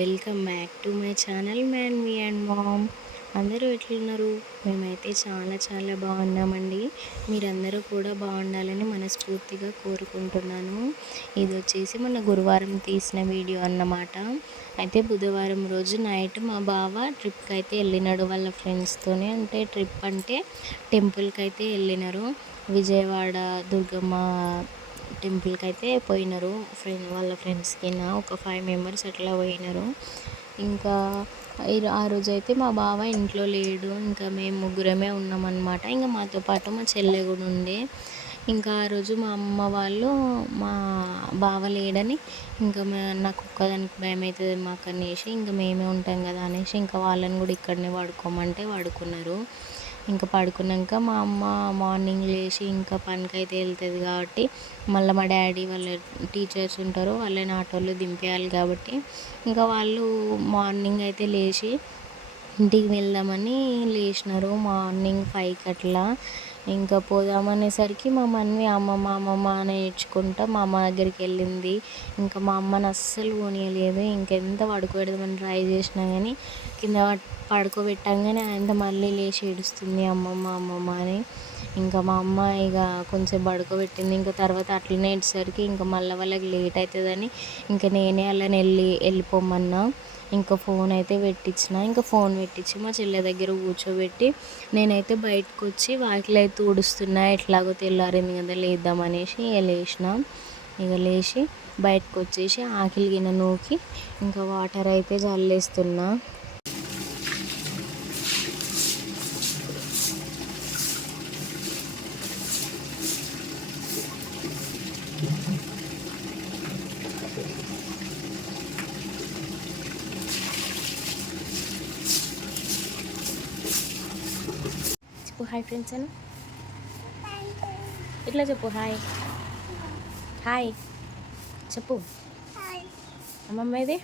Welcome back to my channel me and mom. అందరూ ఎట్లున్నారు? మేమైతే చాలా చాలా బాగున్నామండి. మీరందరూ కూడా బాగుండాలని మనస్ఫూర్తిగా కోరుకుంటున్నాను. ఇది వచ్చేసి మొన్న గురువారం తీసిన వీడియో అన్నమాట. అయితే బుధవారం రోజు నైట్ మా బావ ట్రిప్కి అయితే వెళ్ళినాడు వాళ్ళ ఫ్రెండ్స్తోనే. అంటే ట్రిప్ అంటే టెంపుల్కి అయితే వెళ్ళినారు. విజయవాడ దుర్గమ్మ టెంపుల్కి అయితే పోయినారు. వాళ్ళ ఫ్రెండ్స్కి ఒక 5 మెంబర్స్ అట్లా పోయినారు. ఇంకా ఆ రోజైతే మా బావ ఇంట్లో లేడు. ఇంకా మేము ముగ్గురమే ఉన్నామన్నమాట. ఇంకా మాతో పాటు మా చెల్లె కూడా ఉండే. ఇంకా ఆ రోజు మా అమ్మ వాళ్ళు మా బావ లేడని ఇంకా నాకు ఒక్కదానికి భయం అవుతుంది మాకు అనేసి ఇంకా మేమే ఉంటాం కదా అనేసి ఇంకా వాళ్ళని కూడా ఇక్కడనే పడుకోమంటే పడుకున్నారు. ఇంకా పడుకున్నాక మా అమ్మ మార్నింగ్ లేచి ఇంకా పనికైతే వెళ్తుంది కాబట్టి మళ్ళీ మా డాడీ వాళ్ళ టీచర్స్ ఉంటారు, వాళ్ళని ఆటోలో దింపేయాలి కాబట్టి ఇంకా వాళ్ళు మార్నింగ్ అయితే లేచి ఇంటికి వెళ్దామని లేచినారు. మార్నింగ్ 5కి అట్లా ఇంకా పోదామనేసరికి మా మమ్మీ అమ్మమ్మ అని ఏడ్చుకుంటా మా అమ్మ దగ్గరికి వెళ్ళింది. ఇంకా మా అమ్మని అస్సలు పోనీయలేదు. ఇంకెంత పడుకోబెడదామని ట్రై చేసినా కానీ కింద పడుకోబెట్టంగానే ఆయన మళ్ళీ లేచి ఏడుస్తుంది అమ్మమ్మ అని. ఇంకా మా అమ్మ ఇక కొంచెం పడుకోబెట్టింది. ఇంకా తర్వాత అట్లనే ఏడ్చేసరికి ఇంకా మళ్ళీ వాళ్ళకి లేట్ అవుతుందని ఇంకా నేనే అలానే వెళ్ళిపోమన్నా. ఇంకా ఫోన్ అయితే పెట్టించిన. ఇంకా ఫోన్ పెట్టించి మా చెల్లె దగ్గర కూర్చోబెట్టి నేనైతే బయటకు వచ్చి వాకిలి అయితే ఊడుస్తున్నా. ఎట్లాగో తెల్లారింది కదా లేద్దామనేసి ఇక లేచిన. ఇక లేచి బయటకు వచ్చేసి ఆకిలి గిన్నె నూకి ఇంకా వాటర్ అయితే చల్లేస్తున్నా. చెప్పు హాయ్ ఫ్రెండ్స్ అని. ఇట్లా చెప్పు హాయ్ హాయ్ చెప్పు. అమ్మమ్మ ఇది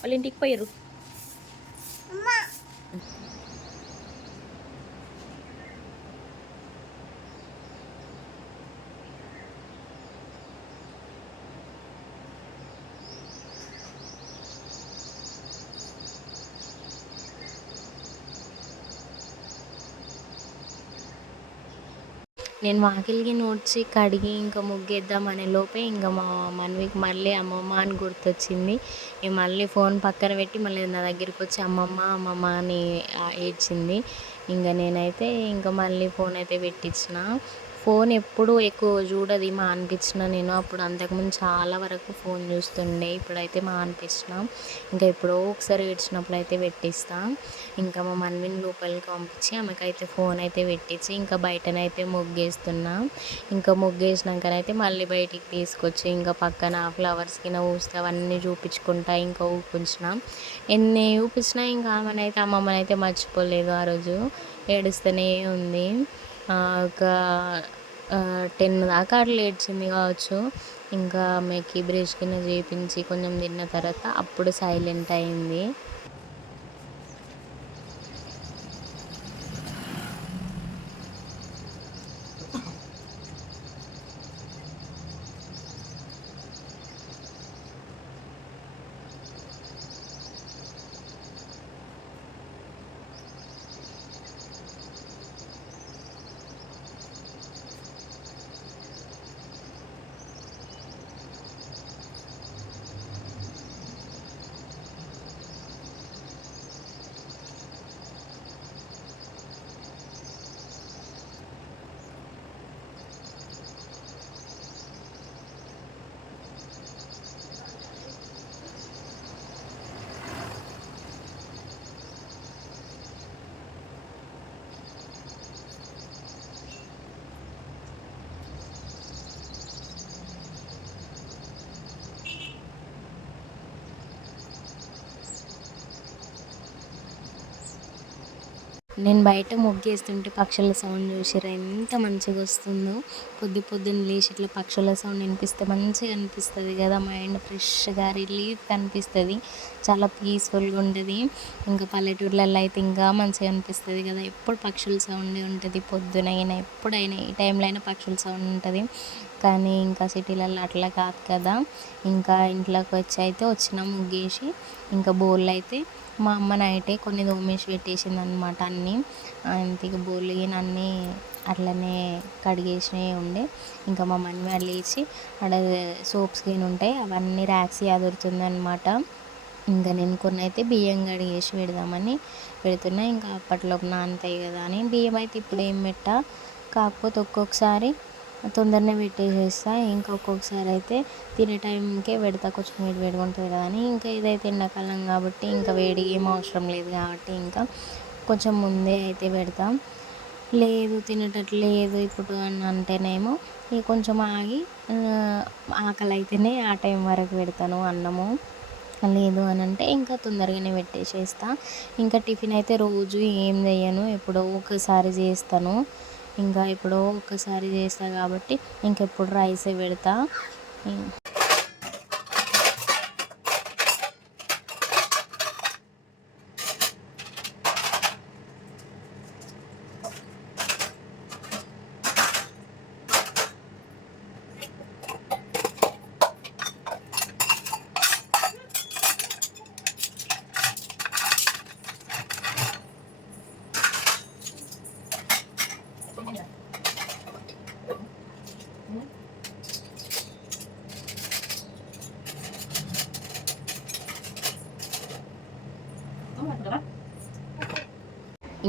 వాళ్ళ ఇంటికి పోయారు. నేను వాకిలికి నూడ్చి కడిగి ఇంకా ముగ్గేద్దాం అనే లోపే ఇంకా మా మన్వికి మళ్ళీ అమ్మమ్మ అని గుర్తొచ్చింది. మళ్ళీ ఫోన్ పక్కన పెట్టి మళ్ళీ నా దగ్గరికి వచ్చి అమ్మమ్మ అని ఏడ్చింది. ఇంకా నేనైతే ఇంకా మళ్ళీ ఫోన్ అయితే పెట్టించిన. ఫోన్ ఎప్పుడు ఎక్కువ చూడదు అనిపించిన. నేను అప్పుడు అంతకుముందు చాలా వరకు ఫోన్ చూస్తుండే. ఇప్పుడైతే అనిపించిన. ఇంకా ఎప్పుడో ఒకసారి ఏడ్చినప్పుడు అయితే పెట్టిస్తాను. ఇంకా మా మన్విని లోపలికి పంపించి ఆమెకైతే ఫోన్ అయితే పెట్టించి ఇంకా బయటనైతే ముగ్గేస్తున్నా. ఇంకా ముగ్గేసినాకనైతే మళ్ళీ బయటికి తీసుకొచ్చి ఇంకా పక్కన ఫ్లవర్స్ కింద ఊస్తే అవన్నీ చూపించుకుంటా ఇంకా ఊపించిన. ఎన్ని ఊపించినా ఇంకా ఆమెనైతే అమ్మమ్మనైతే మర్చిపోలేదు. ఆ రోజు ఏడుస్తూనే ఉంది. ఒక 10 దాకా అట్లా ఏడ్చింది కావచ్చు. ఇంకా ఆమెకి బ్రష్ కింద చేయించి కొంచెం తిన్న తర్వాత అప్పుడు సైలెంట్ అయింది. నేను బయట ముగ్గేస్తుంటే పక్షుల సౌండ్ చూసిర్రా ఎంత మంచిగా వస్తుందో. పొద్దున్న లేచి ఇట్లా పక్షుల సౌండ్ వినిపిస్తే మంచిగా అనిపిస్తుంది కదా. మైండ్ ఫ్రెష్గా రిలీఫ్గా అనిపిస్తుంది. చాలా పీస్ఫుల్గా ఉంటుంది. ఇంకా పల్లెటూర్లలో అయితే ఇంకా మంచిగా అనిపిస్తుంది కదా. ఎప్పుడు పక్షుల సౌండే ఉంటుంది. పొద్దునైనా ఎప్పుడైనా ఏ టైంలో అయినా పక్షుల సౌండ్ ఉంటుంది. కానీ ఇంకా సిటీలలో అట్లా కాదు కదా. ఇంకా ఇంట్లోకి వచ్చి అయితే వచ్చిన ముగ్గేసి ఇంకా బోళ్ళు అయితే మా అమ్మ నైటే కొన్ని తోమేసి పెట్టేసింది అనమాట. అన్నీ ఇంటికి బోళ్ళు అన్నీ అట్లనే కడిగేసినవి ఉండే. ఇంకా మా మమ్మీ వాళ్ళు లేచి అక్కడ సోప్స్ గిన్నె ఉంటాయి అవన్నీ ర్యాక్స్ అదురుతుంది అనమాట. ఇంకా నేను కొన్ని అయితే బియ్యం కడిగేసి పెడదామని పెడుతున్నా. ఇంకా అప్పట్లోపు నానతాయి కదా అని బియ్యం అయితే ఇప్పుడు ఏం పెట్టా, కాకపోతే ఒక్కొక్కసారి తొందరనే పెట్టేసేస్తా. ఇంకా ఒక్కొక్కసారి అయితే తినే టైంకే పెడతా, కొంచెం వేడి వేడిగా ఉంటుంది కదా అని. ఇంకా ఇదైతే ఎండాకాలం కాబట్టి ఇంకా వేడి ఏం అవసరం లేదు కాబట్టి ఇంకా కొంచెం ముందే అయితే పెడతాం. లేదు తినేటట్లు లేదు ఇప్పుడు అని అంటేనేమో ఇక కొంచెం ఆగి ఆకలి అయితేనే ఆ టైం వరకు పెడతాను అన్నము. లేదు అని అంటే ఇంకా తొందరగానే పెట్టేసేస్తా. ఇంకా టిఫిన్ అయితే రోజు ఏం చేయను, ఎప్పుడో ఒకసారి చేస్తాను. ఇంకా ఎప్పుడో ఒకసారి చేస్తా కాబట్టి ఇంకెప్పుడు రైసే పెడతా.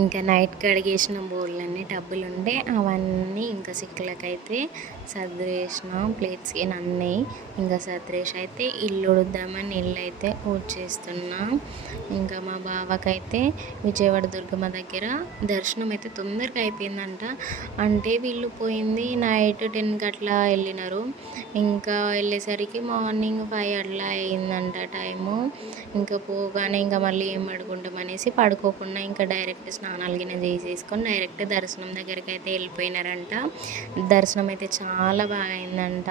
ఇంకా నైట్ కడిగేసిన బోళ్ళన్నీ టబ్బులు ఉండే అవన్నీ ఇంకా సిక్కులకైతే సర్దేసిన, ప్లేట్స్ అన్నీ ఇంకా సర్దేసి అయితే ఇల్లు ఉడుద్దామని ఇల్లు అయితే ఊడ్చేస్తున్నా. ఇంకా మా బావకైతే విజయవాడ దుర్గమ్మ దగ్గర దర్శనం అయితే తొందరగా అయిపోయిందంట. అంటే వీళ్ళు పోయింది నైట్ 10కి అట్లా వెళ్ళినారు. ఇంకా వెళ్ళేసరికి మార్నింగ్ 5 అట్లా అయిందంట టైము. ఇంకా పోగానే ఇంకా మళ్ళీ ఏం పడుకుంటాం అనేసి పడుకోకుండా ఇంకా డైరెక్ట్ స్నానాలు గిన్నె చేసేసుకొని డైరెక్ట్ దర్శనం దగ్గరికి అయితే వెళ్ళిపోయినారంట. దర్శనం అయితే చాలా బాగా అయిందంట.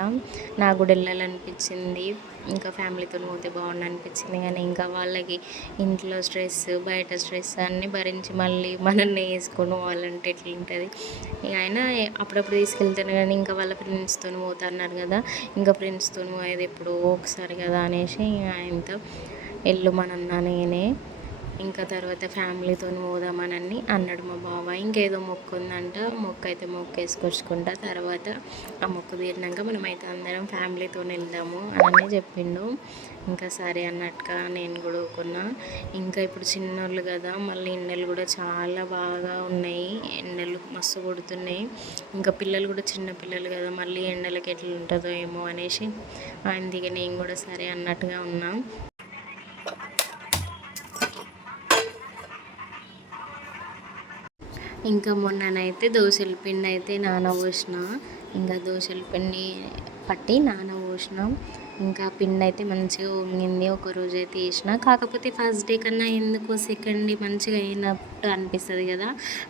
నాకు కూడా వెళ్ళాలనిపించింది, ఇంకా ఫ్యామిలీతో పోతే బాగుండు అనిపించింది. కానీ ఇంకా వాళ్ళకి ఇంట్లో స్ట్రెస్ బయట స్ట్రెస్ అన్నీ భరించి మళ్ళీ మనల్ని వేసుకొని పోవాలంటే ఎట్లుంటుంది. ఇక అయినా అప్పుడప్పుడు తీసుకెళ్తాను కానీ ఇంకా వాళ్ళ ఫ్రెండ్స్తో పోతా అన్నారు కదా, ఇంకా ఫ్రెండ్స్తో పోయేది ఎప్పుడో ఒకసారి కదా అనేసి ఆయనతో వెళ్ళమనన్నా నేనే. ఇంకా తర్వాత ఫ్యామిలీతో పోదామని అన్నాడు మా బావ. ఇంకేదో మొక్కు ఉందంట, మొక్కు అయితే మొక్కు వేసుకొచ్చుకుంటా, తర్వాత ఆ మొక్కు తీరినాక మనమైతే అందరం ఫ్యామిలీతో వెళ్దాము అని చెప్పిండు. ఇంకా సరే అన్నట్టుగా నేను కూడా ఊరుకున్నా. ఇంకా ఇప్పుడు చిన్నోళ్ళు కదా, మళ్ళీ ఎండలు కూడా చాలా బాగా ఉన్నాయి, ఎండలు మస్తు కొడుతున్నాయి. ఇంకా పిల్లలు కూడా చిన్న పిల్లలు కదా, మళ్ళీ ఎండలకి ఎట్లా ఉంటుందో ఏమో అనేసి అందుకే నేను కూడా సరే అన్నట్టుగా ఉన్నా. ఇంకా మొన్ననైతే దోశల పిండి అయితే నానబోసిన, ఇంకా దోశల పిండి పట్టి నానబోసినాం. ఇంకా పిండి అయితే మంచిగా వంగింది. ఒకరోజు అయితే వేసిన, కాకపోతే ఫస్ట్ డే కన్నా ఎందుకో సెకండ్ డే మంచిగా అయినట్టు అనిపిస్తుంది కదా.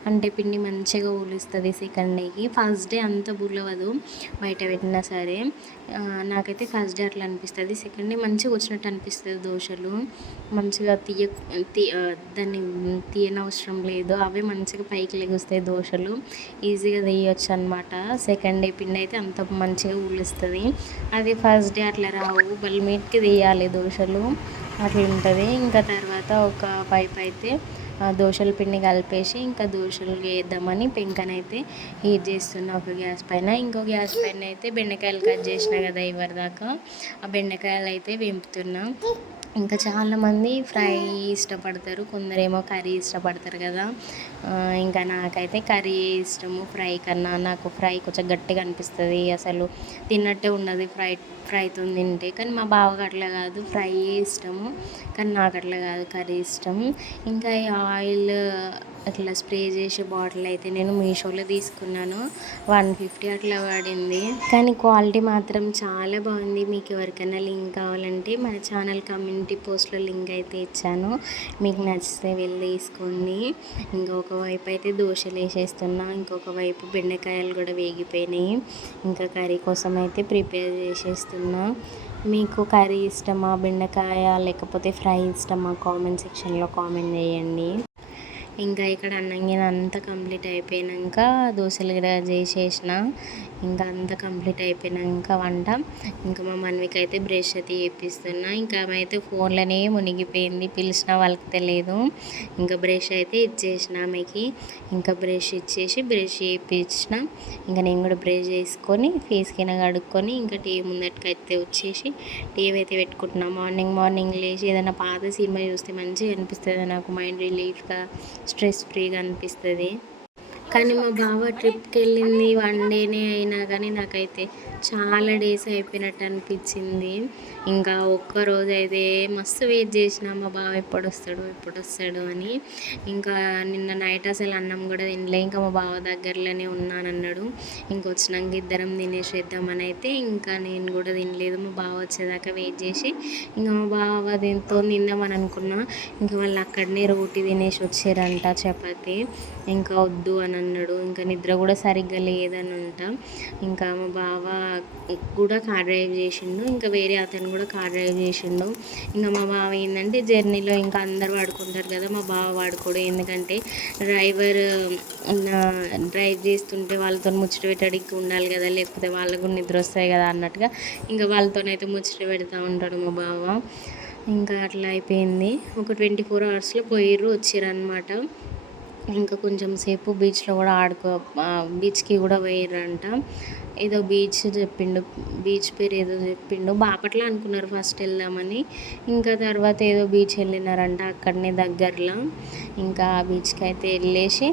అంటే పిండి మంచిగా ఊలుస్తుంది సెకండ్ డేకి, ఫస్ట్ డే అంత బులవదు బయట పెట్టినా సరే. నాకైతే ఫస్ట్ డే అట్లా అనిపిస్తుంది, సెకండ్ డే మంచిగా వచ్చినట్టు అనిపిస్తుంది. దోశలు మంచిగా దాన్ని తీయనవసరం లేదు, అవే మంచిగా పైకి లెగుస్తాయి దోశలు, ఈజీగా తీయచ్చు అనమాట. సెకండ్ డే పిండి అయితే అంత మంచిగా ఊలుస్తుంది. అది ఫస్ట్ డే అట్లా రావు, బల్మీట్కి తీయాలి దోశలు, అట్లా ఉంటుంది. ఇంకా తర్వాత ఒక పైప్ అయితే దోశల పిండి కలిపేసి ఇంకా దోశలు వేద్దామని పెంకనైతే హీట్ చేస్తున్నా ఒక గ్యాస్ పైన. ఇంకో గ్యాస్ పైన అయితే బెండకాయలు కట్ చేసిన కదా ఇవరిదాకా, ఆ బెండకాయలు అయితే వేపుతున్నా. ఇంకా చాలామంది ఫ్రై ఇష్టపడతారు, కొందరేమో కర్రీ ఇష్టపడతారు కదా. ఇంకా నాకైతే కర్రీ ఇష్టము ఫ్రై కన్నా. నాకు ఫ్రై కొంచెం గట్టిగా అనిపిస్తుంది, అసలు తిన్నట్టే ఉండదు ఫ్రైతో తింటే. కానీ మా బావకి అట్లా కాదు, ఫ్రై ఇష్టము, కానీ నాకు అట్లా కాదు, కర్రీ ఇష్టం. ఇంకా ఈ ఆయిల్ అట్లా స్ప్రే చేసే బాటిల్ అయితే నేను మీషోలో తీసుకున్నాను, 150 అట్లా పడింది. కానీ క్వాలిటీ మాత్రం చాలా బాగుంది. మీకు ఎవరికైనా లింక్ కావాలంటే మన ఛానల్ కమ్యూనిటీ పోస్ట్లో లింక్ అయితే ఇచ్చాను, మీకు నచ్చితే వెళ్ళి తీసుకోండి. ఇంకొక వైపు అయితే దోశలు వేసేస్తున్నా, ఇంకొక వైపు బెండకాయలు కూడా వేగిపోయినాయి. ఇంకా కర్రీ కోసం అయితే ప్రిపేర్ చేసేస్తున్నా. మీకు కర్రీ ఇష్టమా బెండకాయ లేకపోతే ఫ్రై ఇష్టమా కామెంట్ సెక్షన్లో కామెంట్ చేయండి. ఇంకా ఇక్కడ అన్నం గిన్నె అంతా కంప్లీట్ అయిపోయాక దోశలు కూడా చేసేసిన. ఇంకా అంతా కంప్లీట్ అయిపోయాక వంట ఇంకా మా మన్వికి అయితే బ్రష్ అయితే చేపిస్తున్నా. ఇంకా ఆమె అయితే ఫోన్లోనే మునిగిపోయింది, పిలిచిన వాళ్ళకి తెలియదు. ఇంకా బ్రష్ అయితే ఇచ్చేసిన ఆమెకి. ఇంకా బ్రష్ ఇచ్చేసి బ్రష్ చేయించిన. ఇంకా నేను కూడా బ్రష్ చేసుకొని ఫేస్ కింద కడుక్కొని ఇంకా టీవీ ముందటికి అయితే వచ్చేసి టీవీ అయితే పెట్టుకుంటున్నాను. మార్నింగ్ లేచి ఏదైనా పాత సినిమా చూస్తే మంచిగా అనిపిస్తుంది, నాకు మైండ్ రిలీఫ్గా స్ట్రెస్ ఫ్రీగా అనిపిస్తుంది. కానీ మా బావ ట్రిప్కి వెళ్ళింది 1 డేనే అయినా కానీ నాకైతే చాలా డేస్ అయిపోయినట్టు అనిపించింది. ఇంకా ఒక్కరోజు అయితే మస్తు వెయిట్ చేసిన, మా బావ ఎప్పుడు వస్తాడు అని. ఇంకా నిన్న నైట్ అసలు అన్నం కూడా తినలే. ఇంకా మా బావ దగ్గరలోనే ఉన్నానన్నాడు. వచ్చినాక ఇద్దరం తినేసేద్దామని అయితే ఇంకా నేను కూడా తినలేదు. మా బావ వచ్చేదాకా వెయిట్ చేసి ఇంకా మా బావ దీంతో తిందామని అనుకున్నా. ఇంకా వాళ్ళు అక్కడనే రోటీ తినేసి వచ్చారంట, చపాతి. ఇంకా వద్దు అని అన్నాడు. ఇంకా నిద్ర కూడా సరిగ్గా లేదని అంట. ఇంకా మా బావ కూడా కార్ డ్రైవ్ చేసిండు, ఇంకా వేరే అతను కూడా కార్ డ్రైవ్ చేసిండు. ఇంకా మా బావ ఏంటంటే జర్నీలో ఇంకా అందరు పడుకుంటారు కదా, మా బావ పడుకోడు. ఎందుకంటే డ్రైవ్ చేస్తుంటే వాళ్ళతో ముచ్చట పెట్టడానికి ఉండాలి కదా, లేకపోతే వాళ్ళకు నిద్ర వస్తాయి కదా అన్నట్టుగా ఇంకా వాళ్ళతోనైతే ముచ్చట పెడతా ఉంటాడు మా బావ. ఇంకా అట్లా అయిపోయింది. ఒక 24 అవర్స్లో వచ్చిర్రు అనమాట. ఇంకా కొంచెం సేపు బీచ్లో కూడా బీచ్కి కూడా పోయిర్రంట. ఏదో బీచ్ చెప్పిండు, బీచ్ పేరు ఏదో చెప్పిండు. బాపట్ల అనుకున్నారు ఫస్ట్ వెళ్దామని. ఇంకా తర్వాత ఏదో బీచ్ వెళ్ళినారంట అక్కడనే దగ్గరలో. ఇంకా ఆ బీచ్కి అయితే వెళ్ళేసి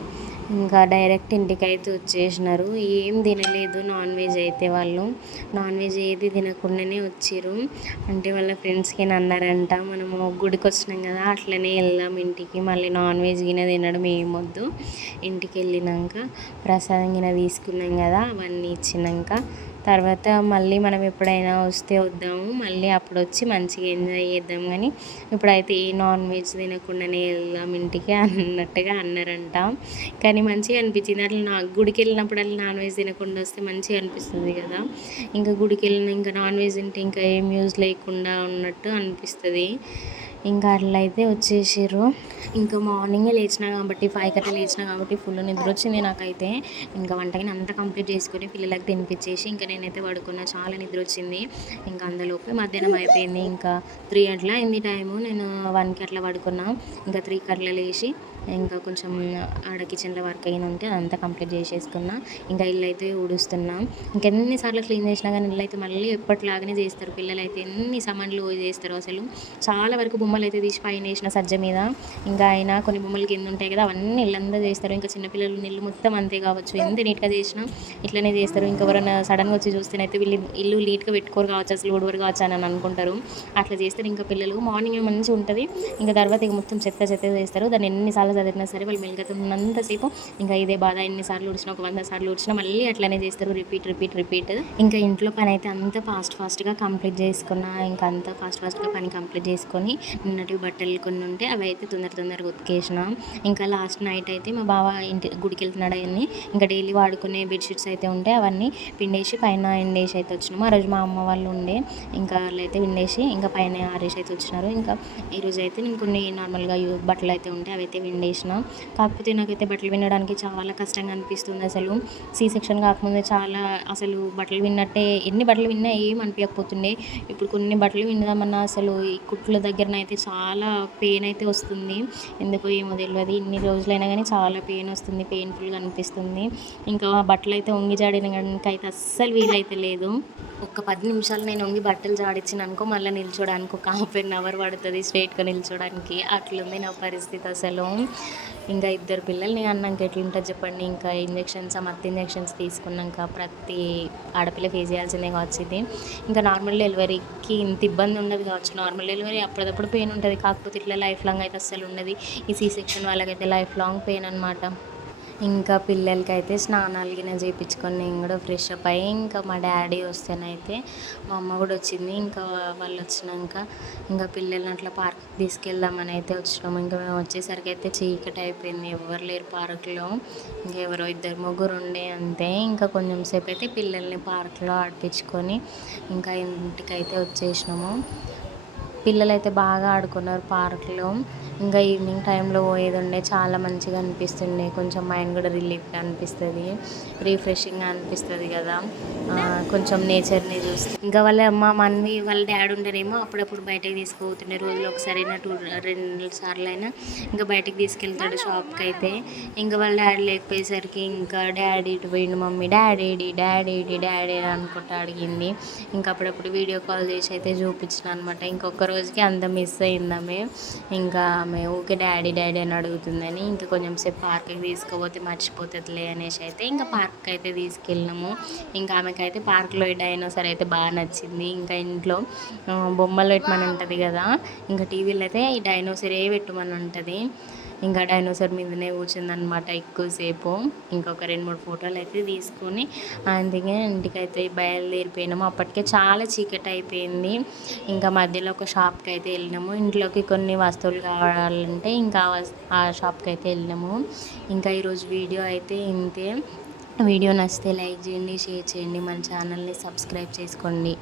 ఇంకా డైరెక్ట్ ఇంటికి అయితే వచ్చేసినారు. ఏం తినలేదు నాన్ వెజ్ అయితే. వాళ్ళు నాన్ వెజ్ ఏది తినకుండానే వచ్చిర్రు. అంటే వాళ్ళ ఫ్రెండ్స్కి అన్నారంట, మనము గుడికి వచ్చినాం కదా అట్లనే వెళ్దాం ఇంటికి, మళ్ళీ నాన్ వెజ్ గిన తినడం ఏమొద్దు, ఇంటికి వెళ్ళినాక ప్రసాదం గిన తీసుకున్నాం కదా అవన్నీ ఇచ్చినాక తర్వాత మళ్ళీ మనం ఎప్పుడైనా వస్తే వద్దాము, మళ్ళీ అప్పుడు వచ్చి మంచిగా ఎంజాయ్ చేద్దాం. కానీ ఇప్పుడైతే ఏ నాన్ వెజ్ తినకుండానే వెళ్దాం ఇంటికి అన్నట్టుగా అన్నారంట. కానీ మంచిగా అనిపించింది. అట్లా గుడికి వెళ్ళినప్పుడల్లా నాన్ వెజ్ తినకుండా వస్తే మంచిగా అనిపిస్తుంది కదా. ఇంకా గుడికి వెళ్ళిన ఇంకా నాన్ వెజ్ తింటే ఇంకా ఏం యూజ్ లేకుండా ఉన్నట్టు అనిపిస్తుంది. ఇంకా అట్లా అయితే వచ్చేసారు. ఇంకా మార్నింగే లేచినా కాబట్టి 5 గంటలకు లేచినా కాబట్టి ఫుల్ నిద్ర వచ్చింది నాకైతే. ఇంకా వంటకి అంతా కంప్లీట్ చేసుకొని పిల్లలకి తినిపించేసి ఇంకా నేనైతే పడుకున్నా. చాలా నిద్ర వచ్చింది. ఇంకా అందులోపు మధ్యాహ్నం అయిపోయింది. ఇంకా 3 గంటల అయింది టైము. నేను 1కి అట్లా పడుకున్నా. ఇంకా 3కి అట్లా లేచి ఇంకా కొంచెం ఆడ కిచెన్లో వర్క్ అయిన ఉంటే అదంతా కంప్లీట్ చేసేసుకున్నా. ఇంకా ఇల్లు అయితే ఊడుస్తున్నా. ఇంకెన్నిసార్లు క్లీన్ చేసినా కానీ ఇల్లు అయితే మళ్ళీ ఎప్పటిలాగానే చేస్తారు పిల్లలు అయితే. ఎన్ని సామాన్లు చేస్తారు అసలు. చాలా వరకు బొమ్మలు అయితే తీసి పైన వేసిన సజ్జ మీద. ఇంకా అయినా కొన్ని బొమ్మలు కింద ఉంటాయి కదా అవన్నీ ఇల్లంతా చేస్తారు. ఇంకా చిన్నపిల్లలు ఇల్లు మొత్తం అంతే కావచ్చు, ఎంత నీట్గా చేసినా ఇట్లనే చేస్తారు. ఇంకా ఎవరైనా సడన్గా వచ్చి చూస్తేనైతే వీళ్ళు ఇల్లు నీట్గా పెట్టుకోరు కావచ్చు, అసలు ఊడవరు కావచ్చు అని అనుకుంటారు. అట్లా చేస్తారు ఇంకా పిల్లలు. మార్నింగ్ మంచిగా ఉంటుంది. ఇంకా తర్వాత ఇక మొత్తం చెత్త చేస్తారు. దాన్ని ఎన్నిసార్లు చదివినా సరే వాళ్ళు మెలుగుతున్నంతసేపు ఇంకా ఇదే బాధ. ఎన్నిసార్లు ఊడ్చినా, ఒక 100 సార్లు ఊడ్చినా మళ్ళీ అట్లనే చేస్తారు. రిపీట్. ఇంకా ఇంట్లో పని అయితే అంతా ఫాస్ట్గా కంప్లీట్ చేసుకున్నా. ఇంకా అంతా ఫాస్ట్గా పని కంప్లీట్ చేసుకొని నిన్నటి బట్టలు కొన్ని ఉంటే అవి అయితే తొందరగా ఉతికేసిన. ఇంకా లాస్ట్ నైట్ అయితే మా బావ గుడికి వెళ్తున్నాడు అవన్నీ. ఇంకా డైలీ వాడుకునే బెడ్షీట్స్ అయితే ఉంటే అవన్నీ పిండేసి పైన ఎండేసి అయితే వచ్చినాము. ఆ రోజు మా అమ్మ వాళ్ళు ఉండే, ఇంకా వాళ్ళు అయితే విండేసి ఇంకా పైన ఆరేసి అయితే వచ్చినారు. ఇంకా ఈరోజు అయితే నేను కొన్ని నార్మల్గా బట్టలు అయితే ఉంటే అవి అయితే విండేసిన. కాకపోతే నాకైతే బట్టలు వినడానికి చాలా కష్టంగా అనిపిస్తుంది అసలు. సెక్షన్ కాకముందే చాలా అసలు బట్టలు విన్నట్టే, ఎన్ని బట్టలు విన్నా ఏం అనిపించకపోతుండే. ఇప్పుడు కొన్ని బట్టలు విందామన్నా అసలు ఈ కుట్ల దగ్గరనైతే చాలా పెయిన్ అయితే వస్తుంది. ఎందుకో ఏమో తెలియదు. ఇన్ని రోజులైనా కానీ చాలా పెయిన్ వస్తుంది, పెయిన్ఫుల్గా అనిపిస్తుంది. ఇంకా బట్టలు అయితే వంగి జాడడానికి అయితే అస్సలు వీలైతే లేదు. ఒక్క 10 నిమిషాలు నేను వంగి బట్టలు జాడించిన అనుకో, మళ్ళీ నిల్చోడానికి ఒక ½ అవర్ పడుతుంది స్ట్రైట్గా నిల్చోడానికి. అట్లుంది నా పరిస్థితి అసలు. ఇంకా 2 పిల్లల్ని అన్నాక ఎట్లుంటుంది చెప్పండి. ఇంకా మత్తు ఇంజెక్షన్స్ తీసుకున్నాక ప్రతి ఆడపిల్ల ఫేస్ చేయాల్సిందే కావచ్చు ఇది. ఇంకా నార్మల్ డెలివరీకి ఇంత ఇబ్బంది ఉండదు కావచ్చు. నార్మల్ డెలివరీ అప్పుడప్పుడు పెయిన్ ఉంటుంది, కాకపోతే ఇట్లా లైఫ్ లాంగ్ అయితే అస్సలు ఉండదు. ఈ సెక్షన్ వాళ్ళకైతే లైఫ్ లాంగ్ పెయిన్ అనమాట. ఇంకా పిల్లలకైతే స్నానాలు గిన్నె చేయించుకొని నేను కూడా ఫ్రెష్ అప్ అయ్యి ఇంకా మా డాడీ వస్తేనైతే మా అమ్మ కూడా వచ్చింది. ఇంకా వాళ్ళు వచ్చినాక ఇంకా పిల్లల్ని అట్లా పార్క్కి తీసుకెళ్దామని అయితే వచ్చినాము. ఇంకా మేము వచ్చేసరికి అయితే చీకటి అయిపోయింది, ఎవరు లేరు పార్క్లో. ఇంకా ఎవరో 2-3 ఉండే అంతే. ఇంకా కొంచెం సేపు అయితే పిల్లల్ని పార్క్లో ఆడిపించుకొని ఇంకా ఇంటికైతే వచ్చేసినాము. పిల్లలైతే బాగా ఆడుకున్నారు పార్క్లో. ఇంకా ఈవినింగ్ టైంలో పోయేది ఉండే, చాలా మంచిగా అనిపిస్తుండే, కొంచెం మైండ్ కూడా రిలీఫ్గా అనిపిస్తుంది, రిఫ్రెషింగ్గా అనిపిస్తుంది కదా కొంచెం నేచర్ని చూస్తే. ఇంకా వాళ్ళ మమ్మీ వాళ్ళ డాడీ ఉంటారేమో అప్పుడప్పుడు బయటకు తీసుకుపోతుండే, రోజులో ఒకసారైనా 2 సార్లు అయినా ఇంకా బయటకు తీసుకెళ్తాడు షాప్కి అయితే. ఇంకా వాళ్ళ డాడీ లేకపోయేసరికి ఇంకా డాడీ ఇటు పోయిండు, మమ్మీ డాడీ డాడీ డాడీ అనుకుంటా అడిగింది. ఇంకా అప్పుడప్పుడు వీడియో కాల్ చేసి అయితే చూపించిన అనమాట. ఇంకొక రోజుకి అంత మిస్ అయిందామే. ఇంకా ఆమె ఊకే డాడీ డాడీ అని అడుగుతుందని ఇంకా కొంచెం సేపు పార్క్కి తీసుకుపోతే మర్చిపోతుందిలే అనేసి అయితే ఇంకా పార్క్కి అయితే తీసుకెళ్ళినాము. ఇంకా ఆమెకైతే పార్క్లో ఈ డైనోసార్ అయితే బాగా నచ్చింది. ఇంకా ఇంట్లో బొమ్మలు పెట్టమని ఉంటుంది కదా, ఇంకా టీవీలో అయితే ఈ డైనోసారే పెట్టమని ఉంటుంది. ఇంకా డైనోసార్ మీదనే కూర్చుందనమాట ఎక్కువసేపు. ఇంకొక 2-3 ఫోటోలు అయితే తీసుకొని అందుకే ఇంటికైతే బయలుదేరిపోయినాము. అప్పటికే చాలా చీకటి అయిపోయింది. ఇంకా మధ్యలో ఒక షాప్కి అయితే వెళ్ళినాము, ఇంట్లోకి కొన్ని వస్తువులు కావాలంటే ఇంకా ఆ షాప్కి అయితే వెళ్ళినాము. ఇంకా ఈరోజు వీడియో అయితే ఇంతే. వీడియో నచ్చితే లైక్ చేయండి, షేర్ చేయండి, మన ఛానల్ని సబ్స్క్రైబ్ చేసుకోండి.